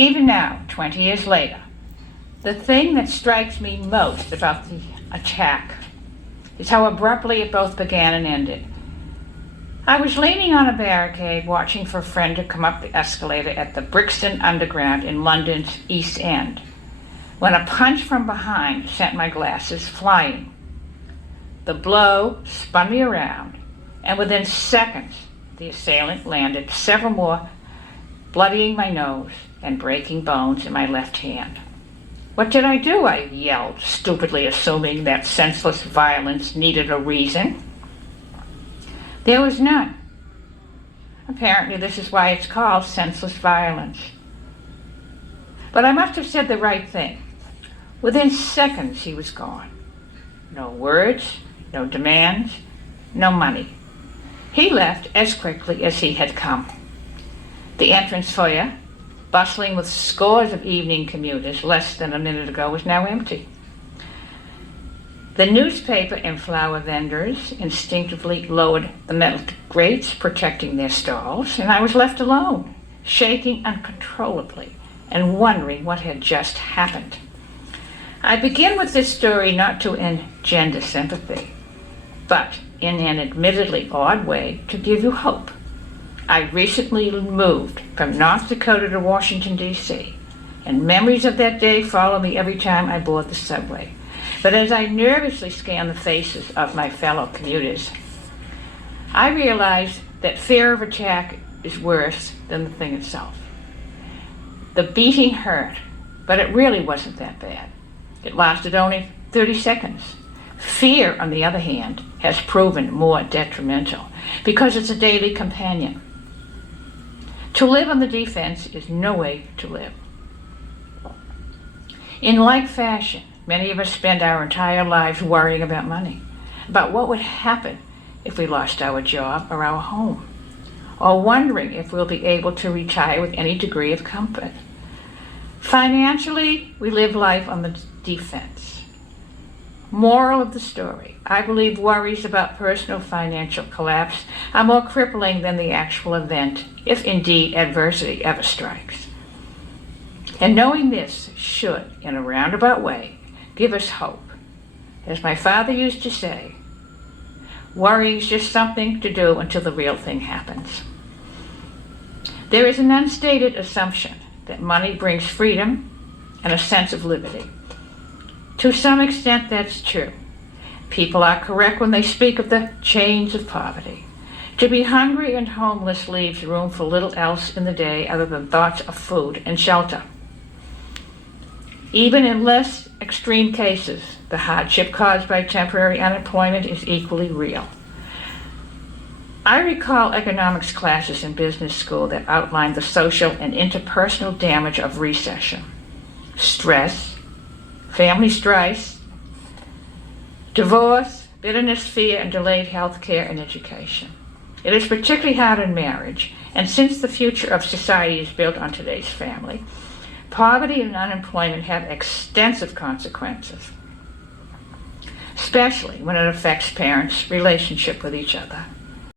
Even now, 20 years later, the thing that strikes me most about the attack is how abruptly it both began and ended. I was leaning on a barricade watching for a friend to come up the escalator at the Brixton Underground in London's East End, when a punch from behind sent my glasses flying. The blow spun me around, and within seconds the assailant landed several more, bloodying my nose and breaking bones in my left hand. "What did I do?" I yelled, stupidly assuming that senseless violence needed a reason. There was none. Apparently this is why it's called senseless violence. But I must have said the right thing. Within seconds he was gone. No words, no demands, no money. He left as quickly as he had come. The entrance foyer, bustling with scores of evening commuters less than a minute ago, was now empty. The newspaper and flower vendors instinctively lowered the metal grates protecting their stalls, and I was left alone, shaking uncontrollably and wondering what had just happened. I begin with this story not to engender sympathy, but in an admittedly odd way to give you hope. I recently moved from North Dakota to Washington, D.C., and memories of that day follow me every time I board the subway. But as I nervously scan the faces of my fellow commuters, I realize that fear of attack is worse than the thing itself. The beating hurt, but it really wasn't that bad. It lasted only 30 seconds. Fear, on the other hand, has proven more detrimental because it's a daily companion. To live on the defense is no way to live. In like fashion, many of us spend our entire lives worrying about money, about what would happen if we lost our job or our home, or wondering if we'll be able to retire with any degree of comfort. Financially, we live life on the defense. Moral of the story: I believe worries about personal financial collapse are more crippling than the actual event, if indeed adversity ever strikes. And knowing this should, in a roundabout way, give us hope. As my father used to say, worrying is just something to do until the real thing happens. There is an unstated assumption that money brings freedom and a sense of liberty. To some extent, that's true. People are correct when they speak of the chains of poverty. To be hungry and homeless leaves room for little else in the day other than thoughts of food and shelter. Even in less extreme cases, the hardship caused by temporary unemployment is equally real. I recall economics classes in business school that outlined the social and interpersonal damage of recession. Stress, family strife, divorce, bitterness, fear, and delayed health care and education. It is particularly hard in marriage, and since the future of society is built on today's family, poverty and unemployment have extensive consequences, especially when it affects parents' relationship with each other.